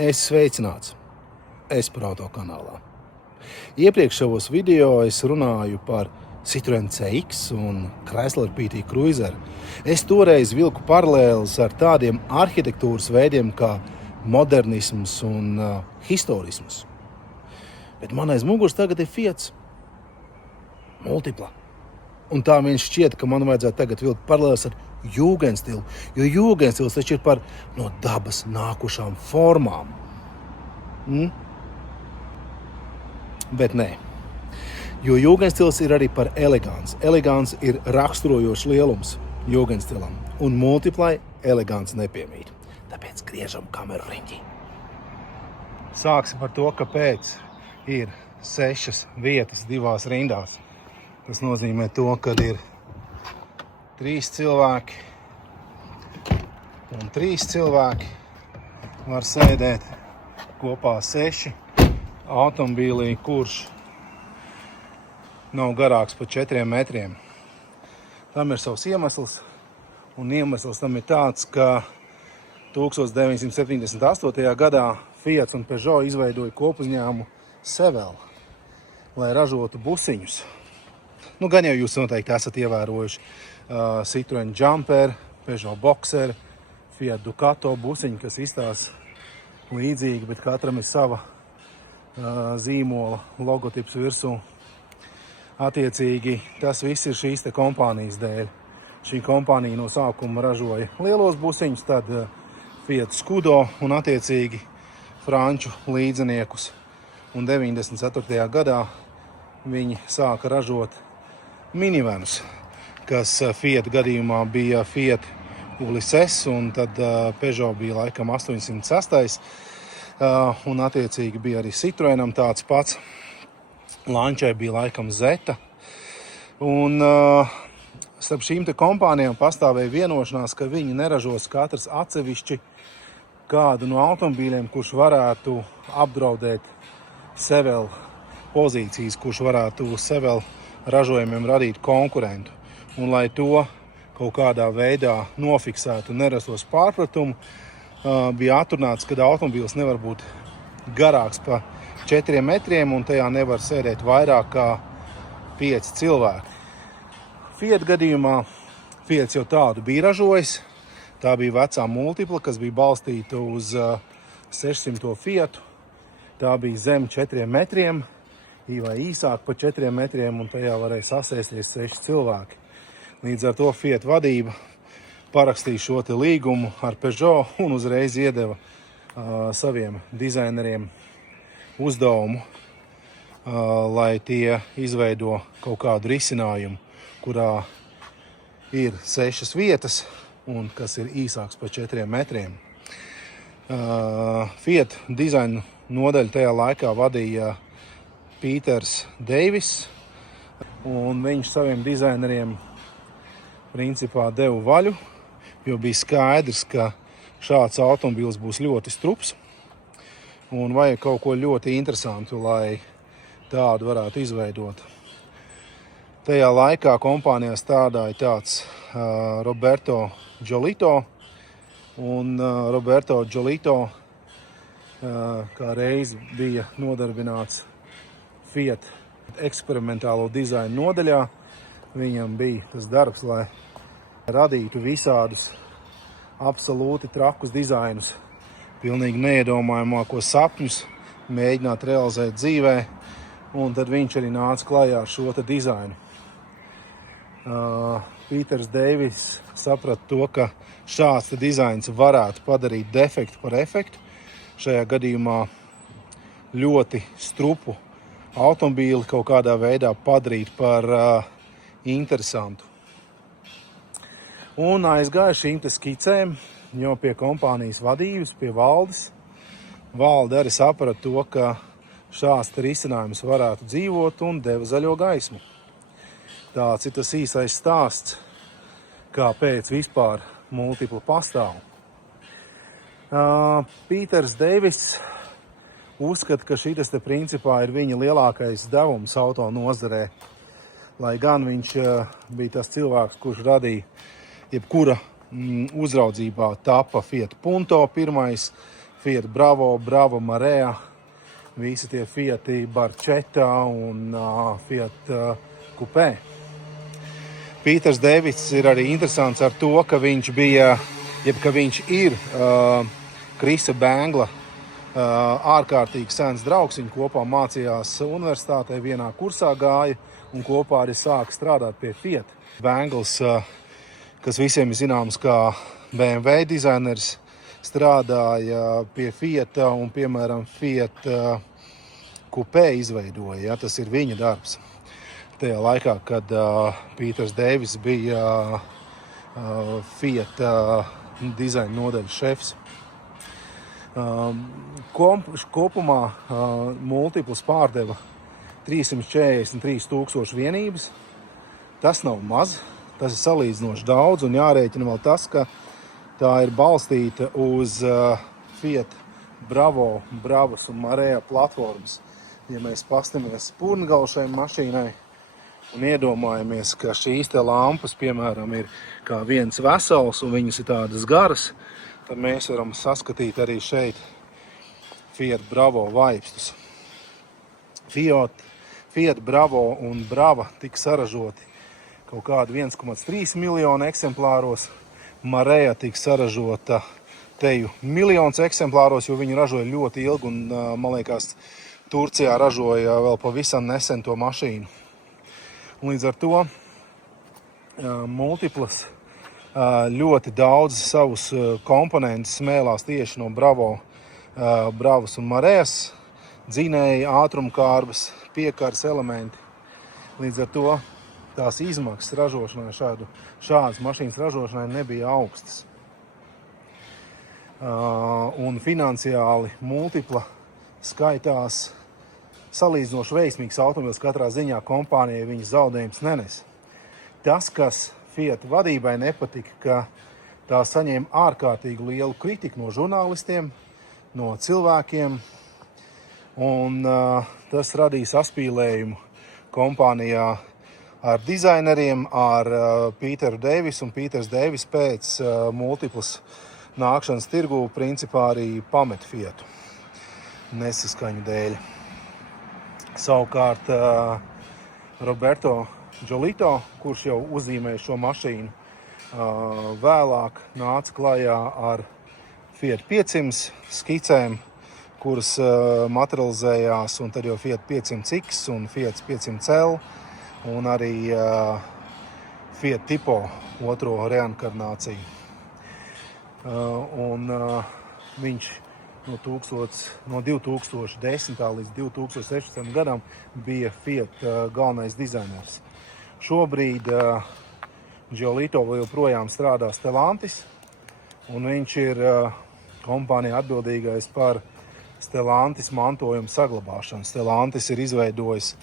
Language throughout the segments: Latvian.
Es sveicināts, es par auto kanālā. Iepriekšējos video es runāju par Citroen CX un Chrysler PT Cruiser. Es toreiz vilku paralēles ar tādiem arhitektūras veidiem kā modernisms un historisms. Bet man aiz muguras tagad ir Fiats Multipla. Un tā viņš šķiet, ka man vajadzētu tagad vilkt paralēles ar jūgenstilu, jo jūgenstils taču ir par no dabas nākušām formām. Bet nē, jo jūgenstils ir arī par elegants. Elegants ir raksturojošs lielums jūgenstilam, un Multiplai elegants nepiemīt. Tāpēc griežam kameru riņķī. Sāksim ar to, kāpēc ir 6 vietas 2 rindās. Tas nozīmē to, ka ir 3 cilvēki un 3 cilvēki var sēdēt kopā 6 automobīlī, kurš nav garāks par 4 metriem. Tam ir savs iemesls, un iemesls tam ir tāds, ka 1978. gadā Fiats un Peugeot izveidoja kopuzņēmumu Sevel, lai ražotu busiņus. Gan jau jūs noteikti esat ievērojuši Citroen Jumper, Peugeot Boxer, Fiat Ducato busiņi, kas izstās līdzīgi, bet katram ir sava zīmola logotips virsū. Attiecīgi, tas viss ir šīs te kompānijas dēļ. Šī kompānija no sākuma ražoja lielos busiņus, tad Fiat Scudo un attiecīgi franču līdziniekus. Un 94. gadā viņi sāka ražot minivanus, kas Fiat gadījumā bija Fiat Ulysses, un tad Peugeot bija laikam 806. Un attiecīgi bija arī Citroenam tāds pats. Lancia bija laikam Zeta. Un starp šīm te kompānijām pastāvēja vienošanās, ka viņi neražos katrs atsevišķi kādu no automobīļiem, kurš varētu apdraudēt Sevel pozīcijas, kurš varētu Sevel ražojumiem radīt konkurentu. Un lai to kaut kādā veidā nofiksētu un nerastos pārpratumu, bija atrunāts, ka automobīls nevar būt garāks par 4 metriem un tajā nevar sēdēt vairāk kā 5 cilvēki. Fiat gadījumā Fiats jau tādu bija ražojis. Tā bija vecā Multipla, kas bija balstīta uz 600. Fiatu. Tā bija zem 4 metriem, vai īsāk par 4 metriem, un tajā varēja sasēsties 6 cilvēki. Līdz ar to Fiat vadība parakstīja šo te līgumu ar Peugeot un uzreiz iedeva saviem dizaineriem uzdevumu, lai tie izveido kaut kādu risinājumu, kurā ir 6 vietas un kas ir īsāks par 4 metriem. Fiat dizainu nodaļu tajā laikā vadīja Pīters Deivis, un viņš saviem dizaineriem principā deva vaļu, jo bija skaidrs, ka šāds automobīls būs ļoti strups un vajag kaut ko ļoti interesantu, lai tādu varētu izveidot. Tajā laikā kompānijā strādāja tāds Roberto Giolito, un Roberto Giolito kā reiz bija nodarbināts Fiat eksperimentālo dizainu nodaļā. Viņam bija tas darbs, lai radītu visādus absolūti trakus dizainus, pilnīgi neiedomājamākos sapņus, mēģināt realizēt dzīvē, un tad viņš arī nāca klajā ar šo te dizainu. Pīters Deivis saprata to, ka šāds te dizains varētu padarīt defektu par efektu, šajā gadījumā ļoti strupu automobīli kaut kādā veidā padarīt par interesantu. Un aizgāja šīm te skicēm jau pie kompānijas vadības, pie valdes. Valde arī saprata to, ka šāds te risinājums varētu dzīvot un deva zaļo gaismu. Tāds ir tas īsais stāsts, kāpēc vispār Multipla pastāv. Pīters Deivis uzskata, ka šitas te principā ir viņa lielākais devums auto nozarē. Lai gan viņš bija tas cilvēks, kurš radīja jebkura uzraudzībā tapa Fiat Punto pirmais, Fiat Bravo, Bravo Marea, visi tie Fiati Barchetta un Fiat Coupé. Pīters Deivids ir arī interesants ar to, ka viņš ir Krisa Bengla ārkārtīgi sens draugs. Viņi kopā mācījās universitātē, vienā kursā gāja un kopā arī sāka strādāt pie Fiat. Bengls, kas visiem ir zināms kā BMW dizainers, strādāja pie Fiata un, piemēram, Fiat Coupé izveidoja. Ja? Tas ir viņa darbs. Tajā laikā, kad Pīters Deivids bija Fiat dizaina nodaļas šefs. Kopumā Multiples pārdeva 343,000 vienības. Tas nav maz, tas ir salīdzinoši daudz un jārēķina vēl tas, ka tā ir balstīta uz Fiat Bravo, Bravas un Marea platformas. Ja mēs pastamies spurngalu šai mašīnai un iedomājamies, ka šīs te lampas, piemēram, ir kā viens vesels un viņas ir tādas garas, tad mēs varam saskatīt arī šeit Fiat Bravo vaipstus. Fiat Bravo un Brava tika saražoti kaut kādi 1,3 miljonu eksemplāros. Marea tika saražota teju miljonus eksemplāros, jo viņi ražoja ļoti ilgi un, man liekas, Turcijā ražoja vēl pavisam nesen to mašīnu. Un līdz ar to Multiples ļoti daudz savus komponentus smēlās tieši no Bravo, Bravas un Mareas, dzinēji, ātrumkārbas, piekaras elementi. Līdz ar to tās izmaksas ražošanai, šādas mašīnas ražošanai nebija augstas. Un finansiāli Multipla skaitās salīdzinoši veiksmīgs automobils, katrā ziņā kompānijai viņas zaudējums nenes. Tas, kas Fiat vadībai nepatika, ka tā saņēma ārkārtīgi lielu kritiku no žurnālistiem, no cilvēkiem, un tas radīja saspīlējumu kompānijā ar dizaineriem, ar Pīteru Deivisu, un Pīters Deivis pēc Multiples nākšanas tirgū principā arī pamet Fiatu nesaskaņu dēļ. Savukārt Roberto Giolito, kurš jau uzzīmēja šo mašīnu, vēlāk nāca klajā ar Fiat 500 skicēm, kuras materializējās, un tad jau Fiat 500X un Fiat 500L, un arī Fiat Tipo otro reinkarnāciju. Un viņš no 2010. līdz 2016. gadam bija Fiat galvenais dizainers. Šobrīd Giolito vēl joprojām strādā Stellantis, un viņš ir kompānija atbildīgais par Stellantis mantojuma saglabāšanu. Stellantis ir izveidojis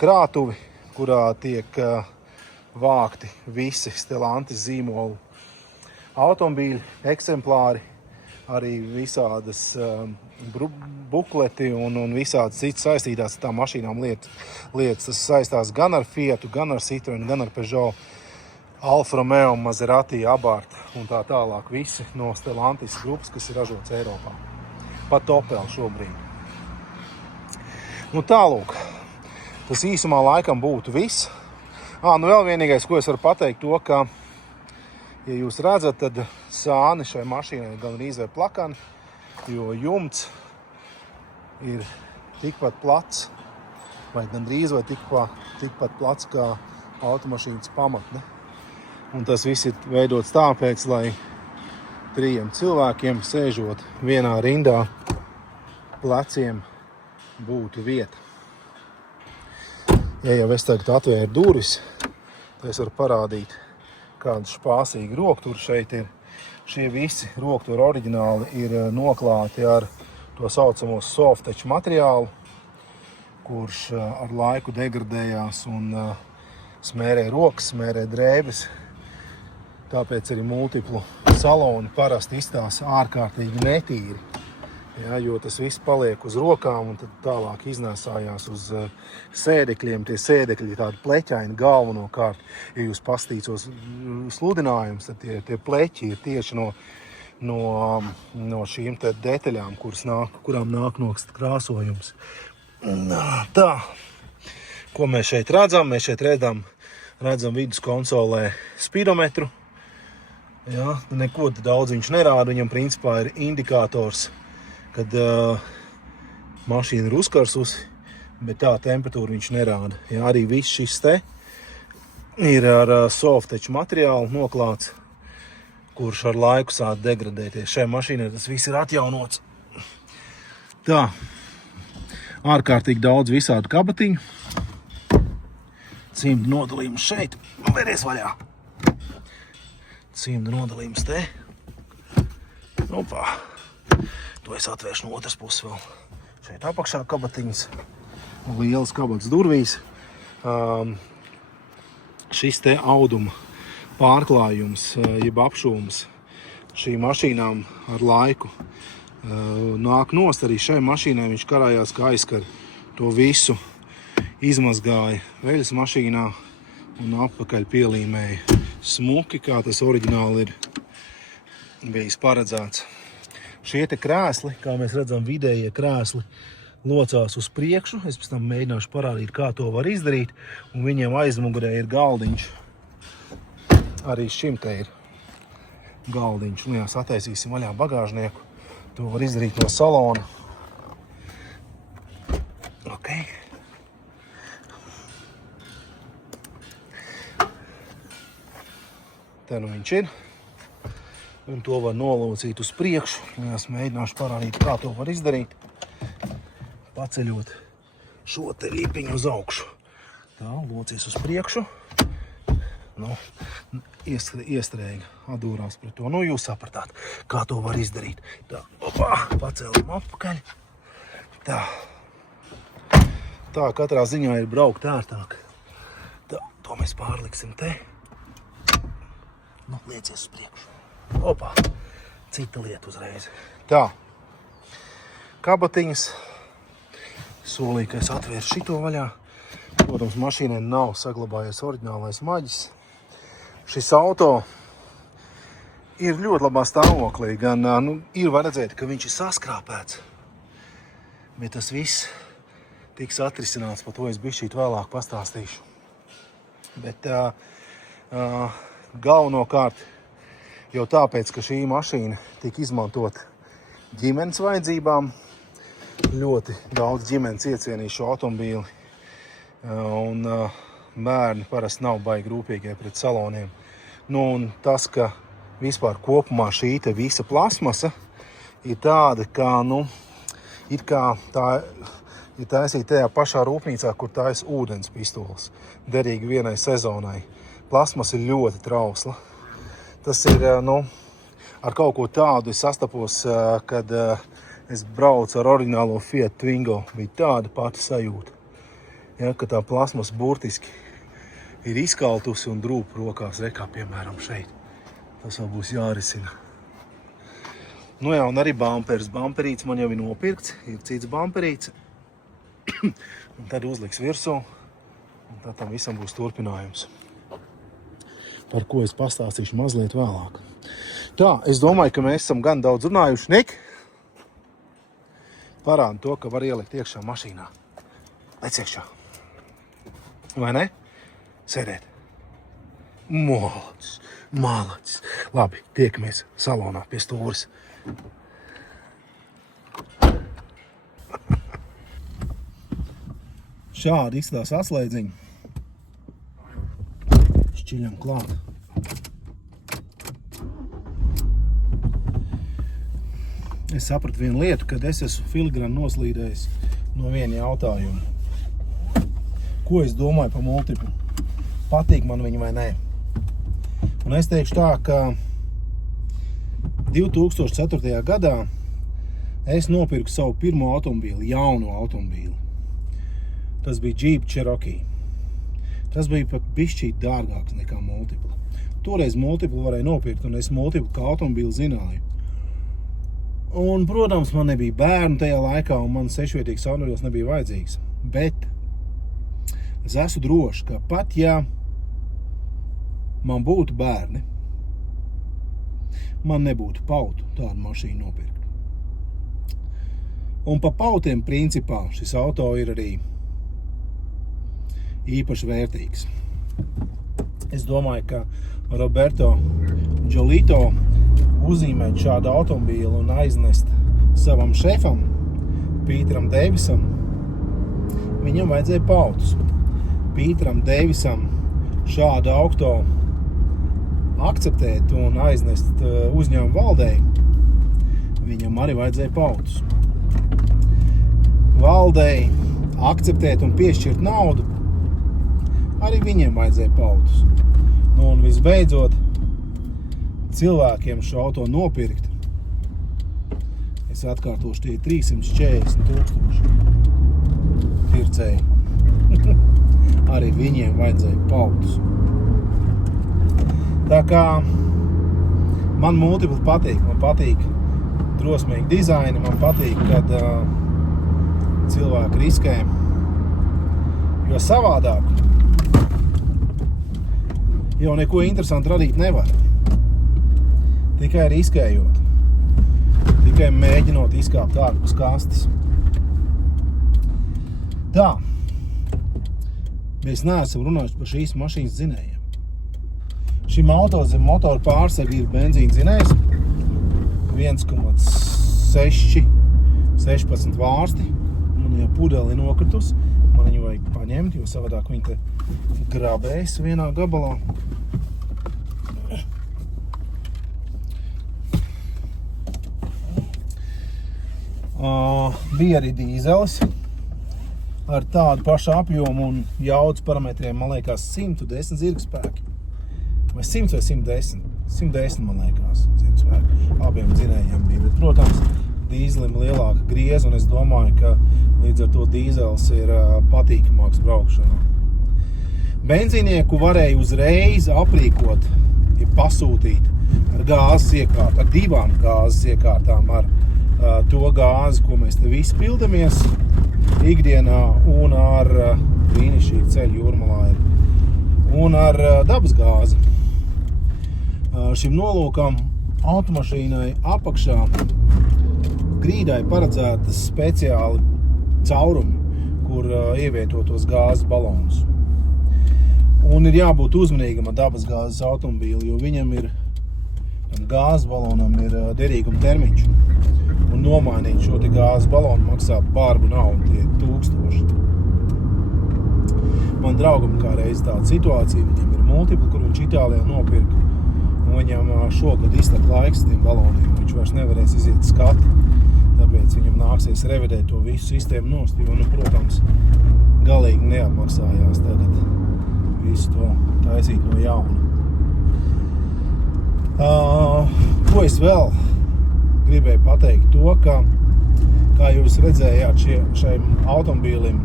krātuvi, kurā tiek vākti visi Stellantis zīmolu automobīļu eksemplāri, arī visādas bukleti un visādas citas saistītās ar tām mašīnām lietas. Tas saistās gan ar Fiatu, gan ar Citroen, gan ar Peugeot, Alfa Romeo, Maserati, Abarth un tā tālāk. Visi no Stellantis grupas, kas ir ražots Eiropā. Pat Opel šobrīd. Nu tālūk, tas īsumā laikam būtu viss. Nu vēl vienīgais, ko es varu pateikt, to, ka ja jūs redzat, tad sāni šai mašīnai gandrīz vai plakani, jo jumts ir tikpat plats, vai gandrīz vai tikpat plats kā automašīnas pamatne. Un tas viss ir veidots tāpēc, lai 3 cilvēkiem sēžot vienā rindā pleciem būtu vieta. Ja jau es tagad atvēru durvis, tad es varu parādīt, kāda špāsīga rokturi šeit ir. Šie visi rokturi oriģināli ir noklāti ar to saucamo soft touch materiālu, kurš ar laiku degradējās un smērē rokas, smērē drēbes. Tāpēc arī Multiplu saloni parasti izstāsta ārkārtīgi netīri, ja, jo tas viss paliek uz rokām un tad tālāk iznēsājās uz sēdekļiem. Tie sēdekļi ir tādi pleķaini galvenokārt. Ja jūs pastīcos sludinājums, tad tie pleķi ir tieši no šīm te detaļām, kurām nāk nokst krāsojums. Tā, ko mēs šeit redzam? Mēs šeit redzam vidus konsolē spidometru. Jā, neko daudz viņš nerāda, viņam principā ir indikators, kad mašīna ir uzkarsusi, bet tā temperatūra viņš nerāda. Jā, arī viss šis te ir ar soft-touch materiālu noklāts, kurš ar laiku sāk degradēties. Šai mašīnai tas viss ir atjaunots. Tā, ārkārtīgi daudz visādu kabatiņu. Cimdu nodalījums šeit, veries vaļā. Cimdu nodalījums te. Opā. To es atvēršu no otras puses vēl. Šeit apakšā kabatiņas. Lielas kabatas durvīs. Šis te auduma pārklājums, jeb apšūms šīm mašīnām ar laiku nāk nost. Arī šai mašīnai viņš karājās, kā aizskar to visu. Izmazgāja veļas mašīnā un atpakaļ pielīmēja smuki, kā tas oriģināli ir bijis paredzēts. Šie te krēsli, kā mēs redzam, vidējie krēsli locās uz priekšu. Es pēc tam mēģināšu parādīt, kā to var izdarīt. Un viņiem aizmugurē ir galdiņš. Arī šim te ir galdiņš. Nu jā, sataisīsim vaļā bagāžnieku. To var izdarīt no salona. Ok. Te nu viņš ir. Un to var nolocīt uz priekšu. Es mēģināšu parādīt, kā to var izdarīt. Paceļot šo te lipiņu uz augšu. Tā, locies uz priekšu. Nu, iestrēga, atdūrās pret to. Nu, jūs sapratāt, kā to var izdarīt. Tā, opā, pacēlam atpakaļ. Tā. Tā, katrā ziņā ir braukt ērtāk. Tā, to mēs pārliksim te. Nu, liecies uz priekšu. Opā, cita lieta uzreiz. Tā, kabatiņas. Solīju, ka es atvēršu šito vaļā. Protams, mašīnai nav saglabājies oriģinālais maģis. Šis auto ir ļoti labā stāvoklī. Gan ir var redzēt, ka viņš ir saskrāpēts. Bet tas viss tiks atrisināts, par to es bišķīt vēlāk pastāstīšu. Bet galvenokārt jau tāpēc, ka šī mašīna tika izmantot ģimenes vajadzībām. Ļoti daudz ģimenes iecienīja šo automobīli. Un bērni parasti nav baigi rūpīgie pret saloniem. Nu, un tas, ka vispār kopumā šī te visa plasmasa ir tāda, kā, it kā tā ir taisīta tajā pašā rūpnīcā, kur taisa ūdens pistoles. Derīgi vienai sezonai. Plasmasa ir ļoti trausla. Tas ir, ar kaut ko tādu es sastapos, kad es braucu ar oriģinālo Fiat Twingo. Bija tāda pati sajūta. Ja, ka tā plasmas burtiski ir izkaltusi un drūp rokās, rekā, piemēram, šeit. Tas vēl būs jārisina. Nu jā, un arī bampers. Bamperīts man jau ir nopirkts, ir cits bamperīts. Un tad uzliks virsū, un tad tam visam būs turpinājums. Par ko es pastāstīšu mazliet vēlāk. Tā, es domāju, ka mēs esam gan daudz runājuši. Nik, parāda to, ka var ielikt iekšā mašīnā. Lec iekšā. Vai ne? Sēdēt. Malacis. Labi, tiekamies salonā pie stūres. Šādi izskatās atslēdziņi. Šķiļam klāt. Es sapratu vienu lietu, kad es esmu filigrani noslīdējis no viena jautājuma. Ko es domāju par multiplu? Patīk man viņi vai nē? Un es teikšu tā, ka 2004. gadā es nopirku savu pirmo automobīli, jaunu automobīli. Tas bija Jeep Cherokee. Tas bija pat bišķīt dārgāks nekā multipla. Toreiz multiplu varēja nopirkt, un es multiplu kā automobīli zināju. Un, protams, man nebija bērnu tajā laikā, un man sešvietīgs automobīls nebija vajadzīgs. Bet es esmu drošs, ka pat ja man būtu bērni, man nebūtu pautu tādu mašīnu nopirkt. Un pa pautiem principā šis auto ir arī īpaši vērtīgs. Es domāju, ka Roberto Giolito uzzīmēt šādu automobīlu un aiznest savam šefam, Pīteram Deivisam, viņam vajadzēja pautus. Pīteram Deivisam šādu auto akceptēt un aiznest uzņēmumu valdei, viņam arī vajadzēja pautus. Valdei akceptēt un piešķirt naudu, arī viņiem vajadzēja pautus. Nu, un visbeidzot, cilvēkiem šo auto nopirkt, es atkārtošu, tie 340,000 pircēji. Arī viņiem vajadzēja pautus. Tā kā man multipli patīk, man patīk drosmīgi dizaini, man patīk, kad cilvēki riskē, jo savādāk jau neko interesantu radīt nevar. Tikai riskējot, tikai mēģinot izkāpt ārpus kastes. Tā, mēs neesam runājuši par šīs mašīnas dzinējiem. Šim auto zem motora pārsega ir benzīna dzinējs, 1,6 16 vārsti. Man jau pudeli nokritus, man viņu vajag paņemt, jo savādāk viņi te grabēs vienā gabalā. Bija arī dīzelis ar tādu pašu apjomu un jaudas parametriem, man liekas, 110 zirgspēki. Vai 100 vai 110? 110, man liekas, zirgspēki. Abiem dzinējiem bija, bet, protams, dīzelim lielāka grieza, un es domāju, ka līdz ar to dīzels ir patīkamāks braukšanā. Benzīnieku varēja uzreiz aprīkot, ja pasūtīt ar gāzes iekārtu, ar 2 gāzes iekārtām, ar to gāzi, ko mēs te visi pildamies ikdienā, un ar brīnišķīgu ceļu Jūrmalā ir, un ar dabas gāzi. Šim nolūkam automašīnai apakšā grīdai paredzētas speciāli caurumi, kur ievietotos gāzes balonus. Un ir jābūt uzmanīgam ar dabas gāzes automobīli, jo viņam ir, gāzes balonam ir derīguma termiņš. Un nomainīt šo te gāzes balonu maksā bargu naudu, tie 1000. Man draugam kā reiz tāda situācija, viņam ir multipli, kur viņš Itālijā nopirka. Un viņam šogad iztek laiks tiem baloniem, viņš vairs nevarēs iziet skati. Tāpēc viņam nāksies revidēt to visu sistēmu nost, jo, nu, protams, galīgi neapmaksājās tagad visu to taisīt no jauna. Ko es vēl gribēju pateikt to, ka, kā jūs redzējāt, šiem automobīlim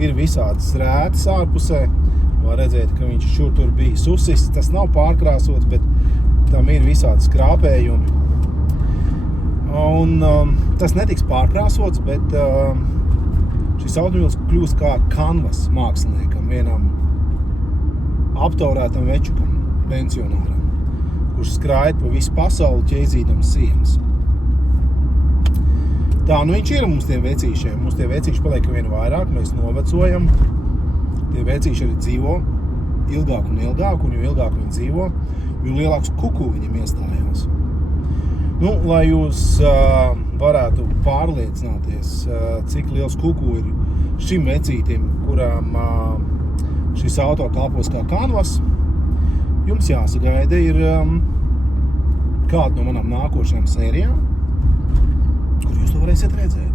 ir visādas rētas ārpusē. Var redzēt, ka viņš šur tur bija susis, tas nav pārkrāsots, bet tam ir visādi skrāpējumi. Un tas netiks pārkrāsots, bet šis automobīls kļūst kā kanvas māksliniekam, vienam aptaurētam večukam, pensionāram, kurš skrāja pa visu pasauli ķeizīdam sienas. Tā, nu viņš ir mums tiem vecīšiem. Mums tie vecīši paliek vien vairāk, mēs novecojam. Tie vecīši arī dzīvo ilgāk un ilgāk, un jo ilgāk viņi dzīvo, jo lielāks kuku viņam iestājās. Nu, lai jūs varētu pārliecināties, cik liels kuku ir šim vecītim, kuram šis auto kalpos kā kanvas, jums jāsagaida ir kāda no manām nākošajām sērijām, kur jūs to varēsiet redzēt.